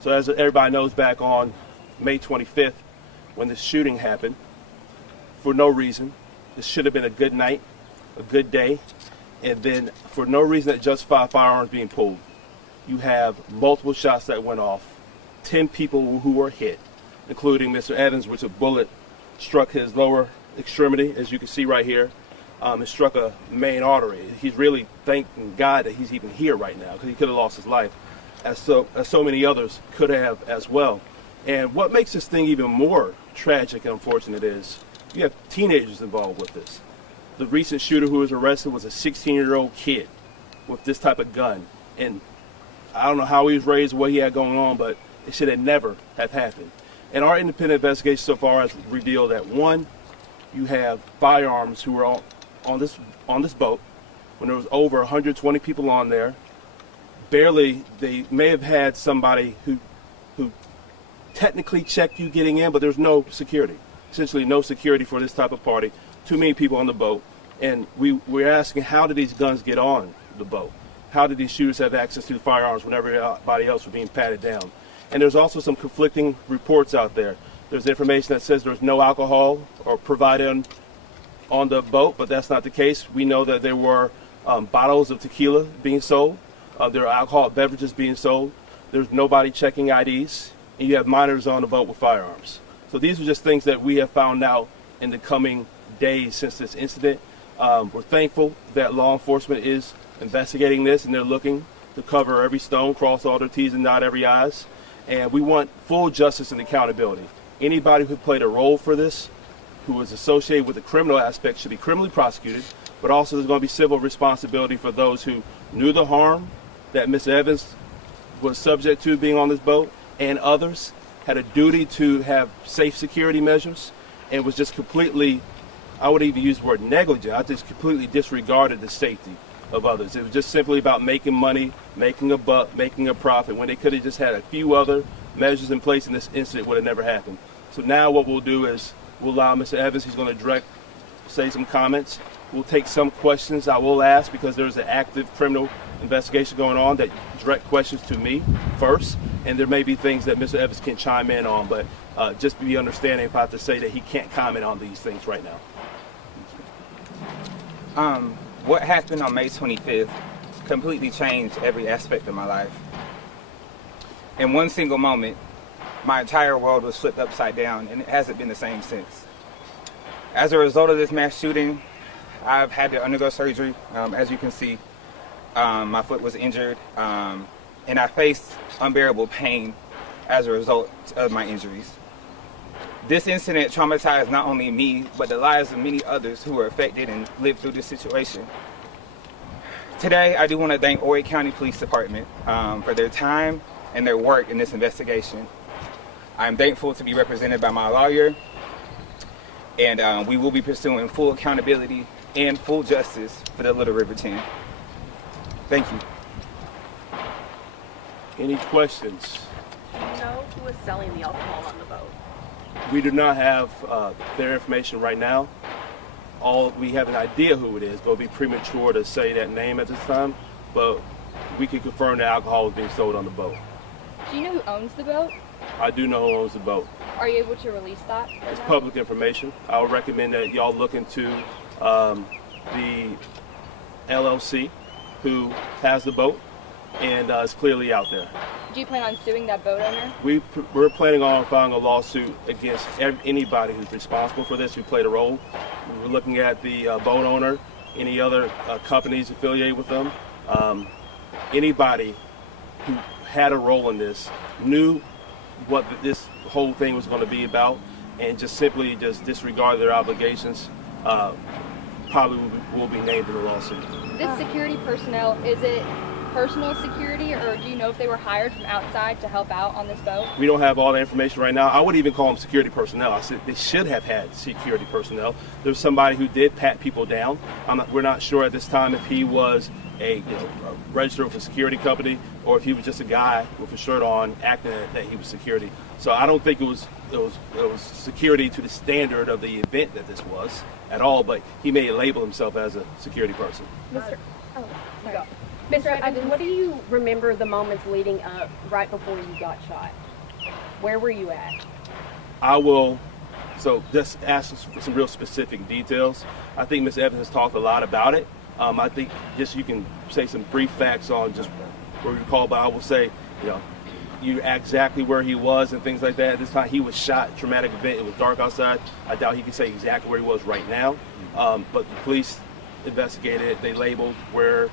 So as everybody knows, back on May 25th, when the shooting happened, for no reason, it should have been a good night, a good day, and then for no reason that justified firearms being pulled. You have multiple shots that went off, 10 people who were hit, including Mr. Evans, which a bullet struck his lower extremity, as you can see right here. It struck a main artery. He's really thanking God that he's even here right now, because he could have lost his life, as so many others could have as well. And what makes this thing even more tragic and unfortunate is you have teenagers involved with this. The recent shooter who was arrested was a 16-year-old kid with this type of gun. And I don't know how he was raised, what he had going on, but it should have never have happened. And our independent investigation so far has revealed that, one, you have firearms who were on this boat when there was over 120 people on there. Barely, they may have had somebody who technically checked you getting in, but there's no security. Essentially no security for this type of party. Too many people on the boat. And we're asking, how did these guns get on the boat? How did these shooters have access to the firearms when everybody else was being patted down? And there's also some conflicting reports out there. There's information that says there's no alcohol or provided on the boat, but that's not the case. We know that there were bottles of tequila being sold. There are alcoholic beverages being sold. There's nobody checking IDs. And you have minors on the boat with firearms. So these are just things that we have found out in the coming days since this incident. We're thankful that law enforcement is investigating this, and they're looking to cover every stone, cross all their T's and dot every I's. And we want full justice and accountability. Anybody who played a role for this, who was associated with the criminal aspect, should be criminally prosecuted, but also there's going to be civil responsibility for those who knew the harm that Mr. Evans was subject to being on this boat, and others had a duty to have safe security measures and was just completely, I would even use the word negligent, I just completely disregarded the safety of others. It was just simply about making money, making a buck, making a profit, when they could have just had a few other measures in place and this incident would have never happened. So now what we'll do is we'll allow Mr. Evans, he's going to say some comments. We'll take some questions I will ask, because there's an active criminal investigation going on, that direct questions to me first, and there may be things that Mr. Evans can chime in on, but just be understanding if I have to say that he can't comment on these things right now. What happened on May 25th completely changed every aspect of my life. In one single moment, my entire world was flipped upside down, and it hasn't been the same since. As a result of this mass shooting, I've had to undergo surgery. As you can see, my foot was injured, and I faced unbearable pain as a result of my injuries. This incident traumatized not only me, but the lives of many others who were affected and lived through this situation. Today, I do want to thank Horry County Police Department for their time and their work in this investigation. I'm thankful to be represented by my lawyer, and we will be pursuing full accountability and full justice for the Little River 10. Thank you. Any questions? Do you know who is selling the alcohol on the boat? We do not have their information right now. We have an idea who it is, but it would be premature to say that name at this time, but we can confirm that alcohol is being sold on the boat. Do you know who owns the boat? I do know who owns the boat. Are you able to release that? It's public information. I would recommend that y'all look into the LLC who has the boat, and it's clearly out there. Do you plan on suing that boat owner? We're planning on filing a lawsuit against anybody who's responsible for this, who played a role. We're looking at the boat owner, any other companies affiliated with them, anybody who had a role in this, knew what this whole thing was going to be about, and just simply disregarded their obligations, probably will be named in the lawsuit. This security personnel, is it personal security, or do you know if they were hired from outside to help out on this boat? We don't have all the information right now. I would even call them security personnel. I said they should have had security personnel. There's somebody who did pat people down. We're not sure at this time if he was a registered with a security company, or if he was just a guy with a shirt on acting that he was security. So I don't think it was security to the standard of the event that this was at all, but he may label himself as a security person. Mr. Oh, sorry. Mr. Evans, what do you remember the moments leading up right before you got shot? Where were you at? I will, so just ask for some real specific details. I think Ms. Evans has talked a lot about it. I think just you can say some brief facts on just where you recall, but I will say, you exactly where he was and things like that. At this time, he was shot, traumatic event. It was dark outside. I doubt he can say exactly where he was right now. But the police investigated it. They labeled where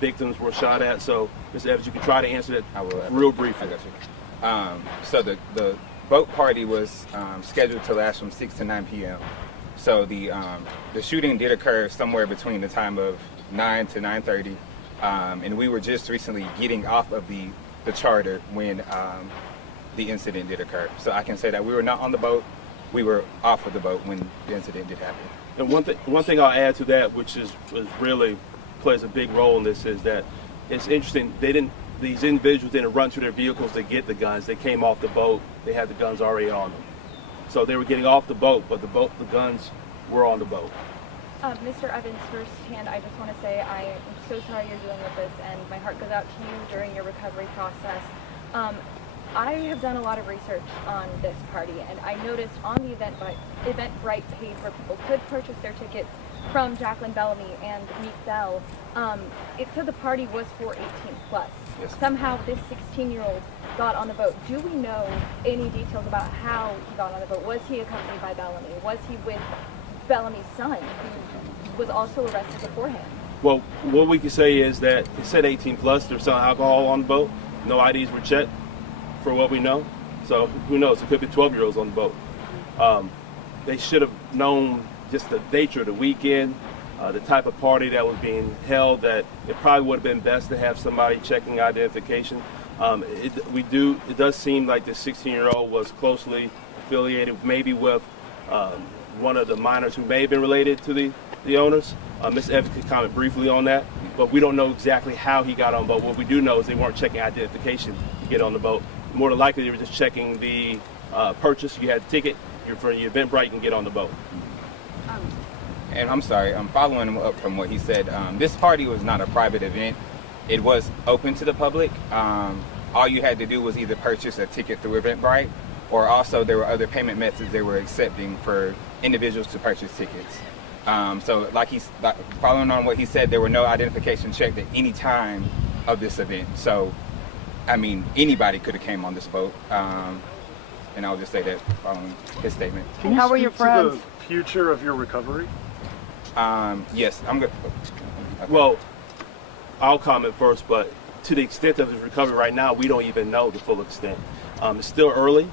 victims were shot at. So, Mr. Evans, you can try to answer that I will. real briefly. I got you. So the boat party was scheduled to last from 6 to 9 p.m. So the shooting did occur somewhere between the time of 9 to 9:30, and we were just recently getting off of the charter when the incident did occur. So I can say that we were not on the boat; we were off of the boat when the incident did happen. And one thing I'll add to that, which was really plays a big role in this, is that it's interesting. These individuals didn't run to their vehicles to get the guns. They came off the boat. They had the guns already on them. So they were getting off the boat, but the guns were on the boat. Mr. Evans, firsthand, I just want to say I am so sorry you're dealing with this, and my heart goes out to you during your recovery process. I have done a lot of research on this party, and I noticed on the Eventbrite page where people could purchase their tickets from Jacqueline Bellamy and Meek Bell, it said the party was for 18 plus. Yes. Somehow this 16-year-old got on the boat. Do we know any details about how he got on the boat? Was he accompanied by Bellamy? Was he with Bellamy's son, who was also arrested beforehand? Well, what we can say is that it said 18 plus. There's some alcohol on the boat. No IDs were checked, for what we know. So who knows? It could be 12-year-olds on the boat. They should have known just the nature of the weekend, the type of party that was being held, that it probably would have been best to have somebody checking identification. It does seem like this 16-year-old was closely affiliated maybe with one of the minors who may have been related to the owners. Ms. Evans could comment briefly on that, but we don't know exactly how he got on boat. What we do know is they weren't checking identification to get on the boat. More than likely, they were just checking the purchase. You had a ticket, you're for your Eventbrite, you can get on the boat. And I'm sorry, I'm following up from what he said. This party was not a private event. It was open to the public. All you had to do was either purchase a ticket through Eventbrite, or also there were other payment methods they were accepting for individuals to purchase tickets. So following on what he said, there were no identification checked at any time of this event. So, I mean, anybody could have came on this boat. And I'll just say that following his statement. Can you speak to the future of your recovery? Yes, I'm good. Okay. Well, I'll comment first, but to the extent of his recovery right now, we don't even know the full extent. It's still early.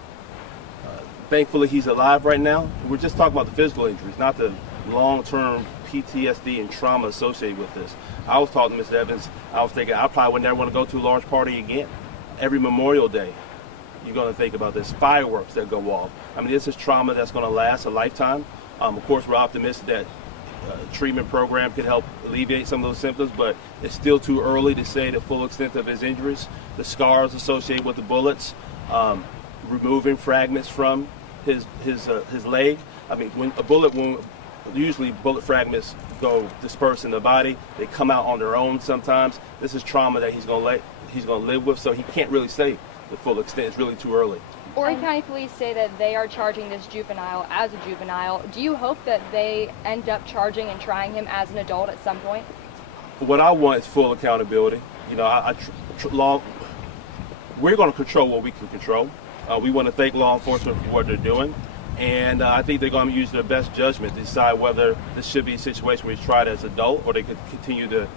Thankfully, he's alive right now. We're just talking about the physical injuries, not the long-term PTSD and trauma associated with this. I was talking to Ms. Evans. I was thinking I probably would never want to go to a large party again. Every Memorial Day, you're going to think about this. Fireworks that go off. I mean, this is trauma that's going to last a lifetime. Of course, we're optimistic that treatment program could help alleviate some of those symptoms, but it's still too early to say the full extent of his injuries. The scars associated with the bullets, removing fragments from his leg. I mean, when a bullet wound, usually bullet fragments go disperse in the body. They come out on their own sometimes. This is trauma that he's going to live with, so he can't really say the full extent. It's really too early. Horry County Police say that they are charging this juvenile as a juvenile. Do you hope that they end up charging and trying him as an adult at some point? What I want is full accountability. You know, we're going to control what we can control. We want to thank law enforcement for what they're doing. And I think they're going to use their best judgment to decide whether this should be a situation where he's tried as an adult or they could continue to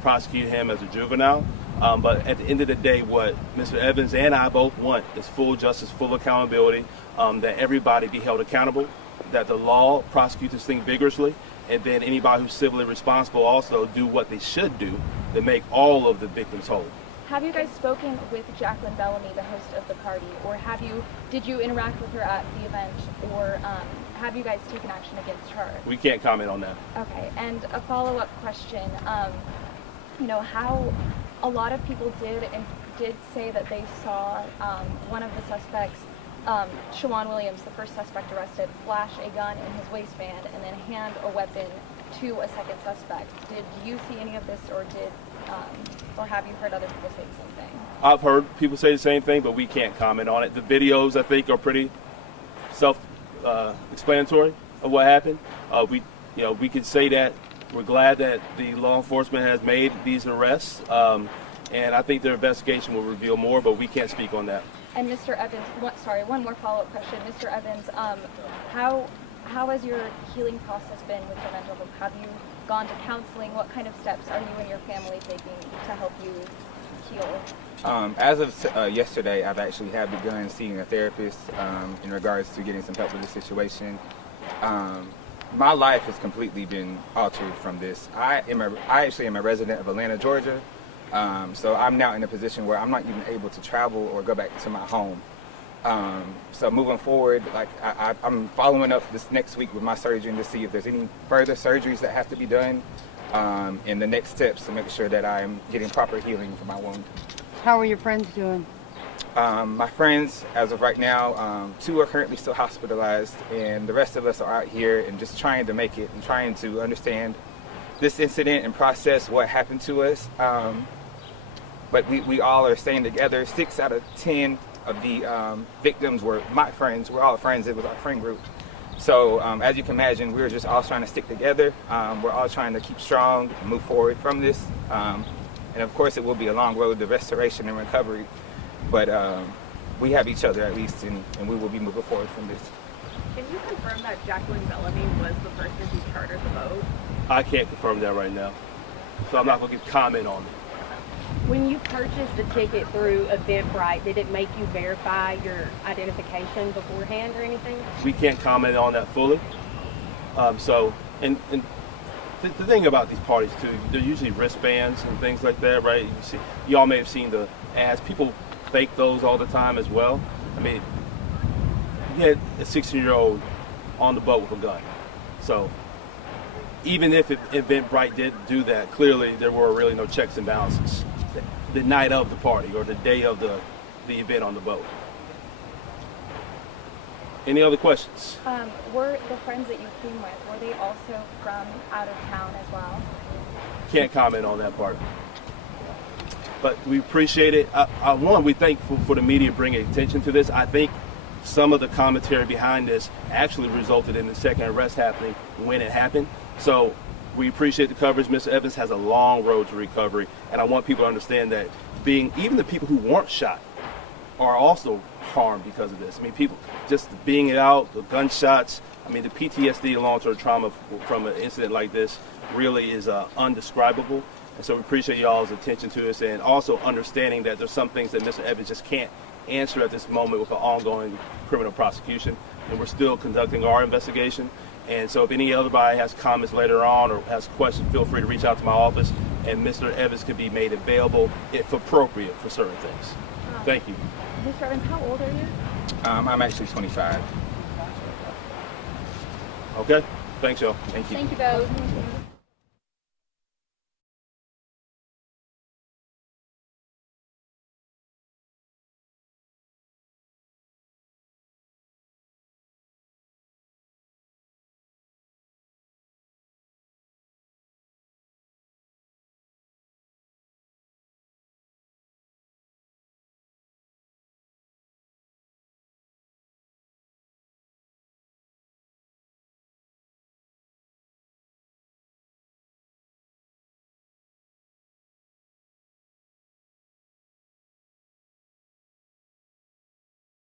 prosecute him as a juvenile. But at the end of the day, what Mr. Evans and I both want is full justice, full accountability, that everybody be held accountable, that the law prosecute this thing vigorously, and then anybody who's civilly responsible also do what they should do to make all of the victims whole. Have you guys spoken with Jacqueline Bellamy, the host of the party, or did you interact with her at the event, or have you guys taken action against her? We can't comment on that. Okay, and a follow-up question, you know, how a lot of people did say that they saw one of the suspects, Shawan Williams, the first suspect arrested, flash a gun in his waistband and then hand a weapon to a second suspect. Did you see any of this, or or have you heard other people say the same thing? I've heard people say the same thing, but we can't comment on it. The videos, I think, are pretty self-explanatory of what happened. We could say that we're glad that the law enforcement has made these arrests, and I think their investigation will reveal more, but we can't speak on that. And Mr. Evans, one more follow-up question. Mr. Evans, how has your healing process been with your mental health? Have you gone to counseling? What kind of steps are you and your family taking to help you heal? As of yesterday, I've actually begun seeing a therapist in regards to getting some help with the situation. My life has completely been altered from this. I actually am a resident of Atlanta, Georgia. So I'm now in a position where I'm not even able to travel or go back to my home. So moving forward, like I'm following up this next week with my surgeon to see if there's any further surgeries that have to be done, and the next steps to make sure that I'm getting proper healing for my wound. How are your friends doing? My friends, as of right now, 2 are currently still hospitalized, and the rest of us are out here and just trying to make it and trying to understand this incident and process what happened to us. But we all are staying together. 6 out of 10 of the victims were my friends. We're all friends. It was our friend group. So as you can imagine, we were just all trying to stick together. We're all trying to keep strong and move forward from this. And of course, it will be a long road to restoration and recovery. But we have each other at least, and we will be moving forward from this. Can you confirm that Jacqueline Bellamy was the person who chartered the boat? I can't confirm that right now, so I'm not going to give comment on it. When you purchased the ticket through Eventbrite, did it make you verify your identification beforehand or anything? We can't comment on that fully. The thing about these parties too, they're usually wristbands and things like that, right? Y'all may have seen the ads. People fake those all the time as well. I mean, you had a 16-year-old on the boat with a gun. So even if Eventbrite did do that, clearly there were really no checks and balances the night of the party or the day of the event on the boat. Any other questions? Were the friends that you came with, were they also from out of town as well? Can't comment on that part. But we appreciate it. We're thankful for the media bringing attention to this. I think some of the commentary behind this actually resulted in the second arrest happening when it happened. So we appreciate the coverage. Mr. Evans has a long road to recovery, and I want people to understand that even the people who weren't shot are also harmed because of this. I mean, people just being out, the gunshots, I mean, the PTSD and long-term trauma from an incident like this really is undescribable. And so we appreciate y'all's attention to this, and also understanding that there's some things that Mr. Evans just can't answer at this moment with an ongoing criminal prosecution. And we're still conducting our investigation. And so if anybody has comments later on or has questions, feel free to reach out to my office, and Mr. Evans can be made available if appropriate for certain things. Thank you. Mr. Evans, how old are you? I'm actually 25. Okay? Thanks, y'all. Thank you. Thank you both.